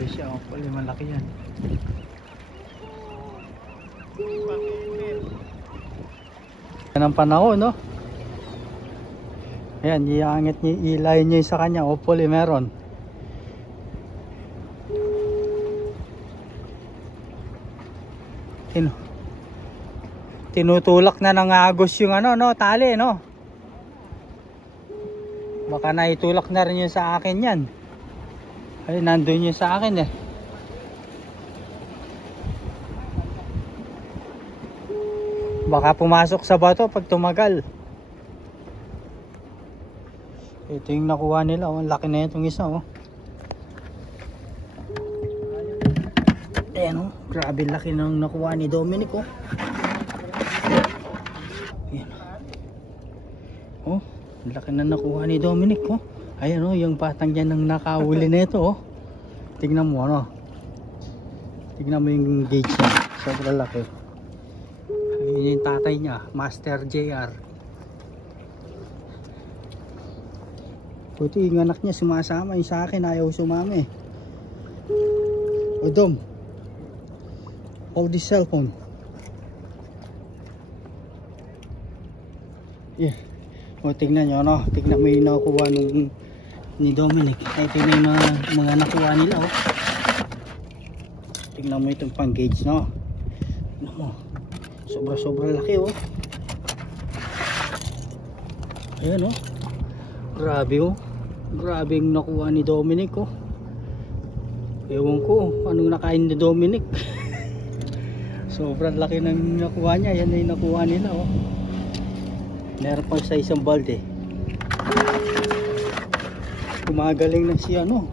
Huli siya, oh, huli malaki yan. Yan ang panahon, no? Ayan, iangit niya, ilayin niya sa kanya, hopefully meron. Tinutulak na ng agos yung ano, no, tali, no? Baka naitulak na rin yun sa akin yan. Ay, nandun yun sa akin eh. Baka pumasok sa bato pag tumagal. Ito yung nakuha nila, oh. Laki na itong isa, oh. Ayan, oh. Grabe laki nang nakuha ni Dominic, oh. Ayan. Oh, laki na nakuha ni Dominic, oh. Ayan, oh, yung patang dyan ng nakahuli na ito, oh. Tignan mo, ano. Tignan mo yung gauge niya. Sobrang laki. Ayan yung tatay niya, Master JR. Buti yung anak niya sumasama, yung sa akin ayaw sumama eh. O Dom, hold this cellphone. Yeah. O tignan nyo, no? Tignan mo yung nakuha ni Dominic. Ito yung mga nakuha nila, oh. Tignan mo itong pang gauge, no? Tignan mo, sobra laki, oh. Ayan, oh. Grabe, oh. Grabe yung nakuha ni Dominic, oh. Ewan ko anong nakain ni Dominic. Sobrang laki ng nakuha niya. Yan na yung nakuha nila, oh. Meron pa sa isang balde. Gumagaling na siya, no?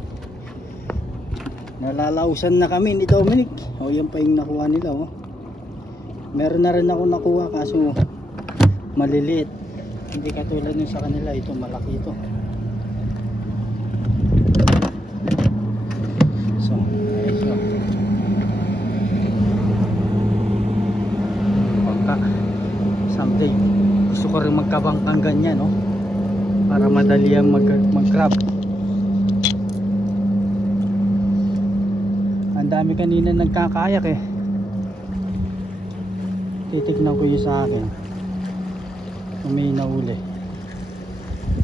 Nalalausan na kami ni Dominic. O, yan pa yung nakuha nila, oh. Meron na rin ako nakuha kaso maliliit. Hindi katulad nung sa kanila. Ito malaki ito. Someday gusto ko rin magkabangkang ganyan, no? Para madali ang mag-crab. Ang dami kanina nagkakayak eh. Titignan ko yung sa akin kung may nauli.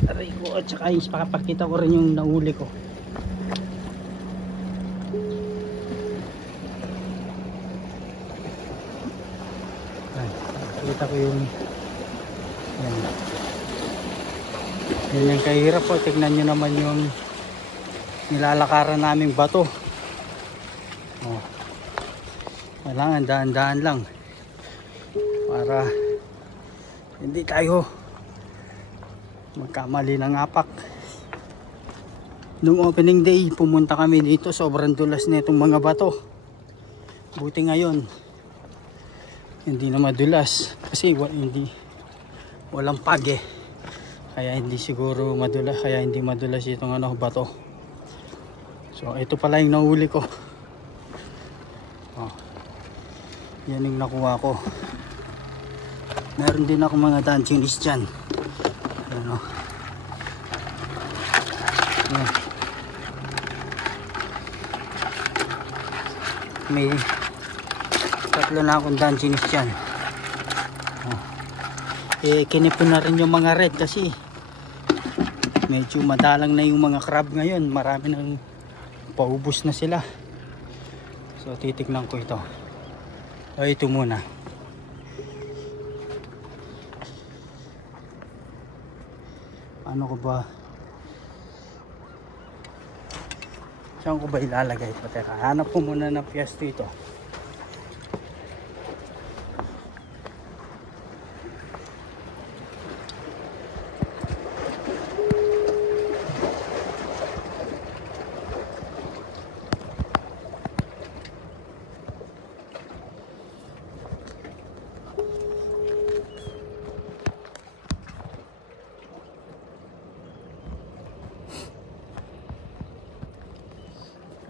Aray ko, at saka yung pakapakita ko rin yung nauli ko. Kita ko yung yan yung kahirap po. Tignan nyo naman yung nilalakaran naming bato. Oh, kailangan daan-daan lang para hindi tayo magkamali ng apak. Nung opening day pumunta kami dito, sobrang dulas na itong mga bato. Buti ngayon hindi na madulas kasi walang pag eh, kaya hindi siguro madulas, kaya hindi madulas itong ano, bato. So ito pala yung nahuli ko. Oh, yan yung nakuha ko. Meron din ako mga dungeons dyan, ano. Yan. May tatlo na akong dungeons dyan. Oh. Kinipon na rin yung mga red kasi medyo madalang na yung mga crab ngayon. Marami nang paubos na sila. So titignan ko ito. Ito muna. Ano ko ba? Saan ko ba ilalagay ito? Teka, hanap ko muna ng pwesto ito.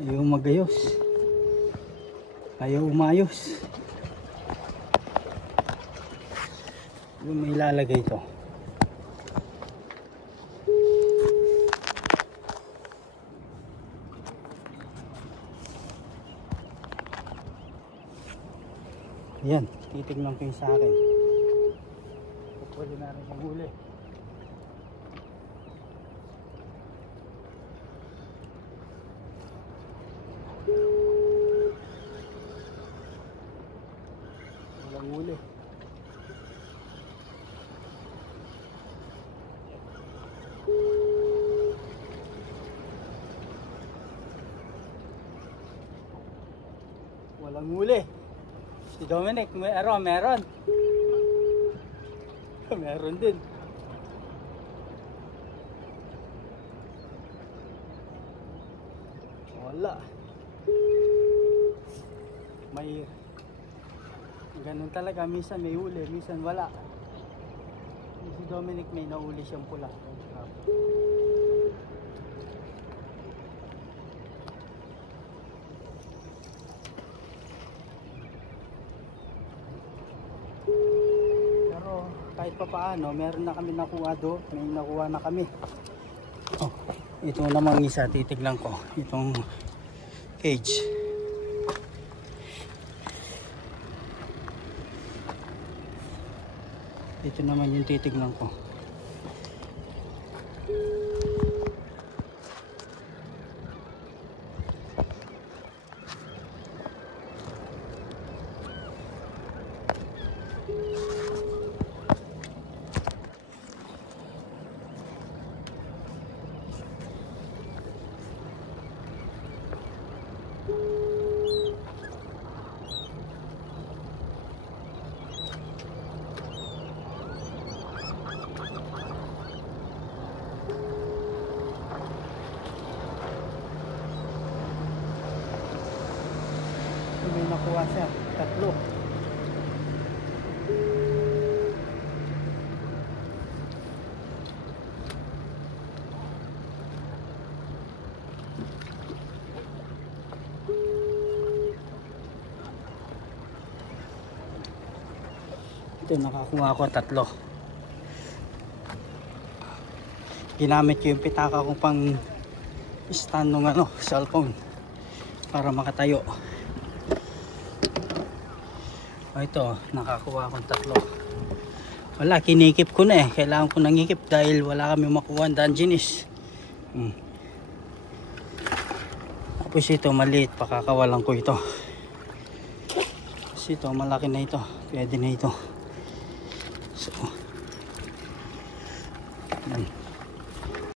Ayaw magayos, ayaw umayos. May ilalagay ito. Ayan, titignan ko yung sa akin. Pwede na rin yung huli. Walang huli. Walang huli. Si Dominic, meron. Meron din. Wala. May ganun talaga, minsan may huli, minsan wala. Si Dominic may nahuli siyang pula. Pero kahit pa paano, meron na kami nakuha do, may nakuha na kami. Oh, ito namang isa, titignan ko itong cage. Ito naman yung titignan ko. May nakuha siya, 3. Ito, nakakuha ako 3. Ginamit ko yung pitaka ko pang stand ng cellphone para makatayo. Ito, nakakuha akong 3. Wala, kinikip ko na eh. Kailangan ko nang ikip dahil wala kami makuha ang Dungeness. Tapos ito, maliit. Pakakawalan ko ito. Tapos ito, malaki na ito. Pwede na ito. So,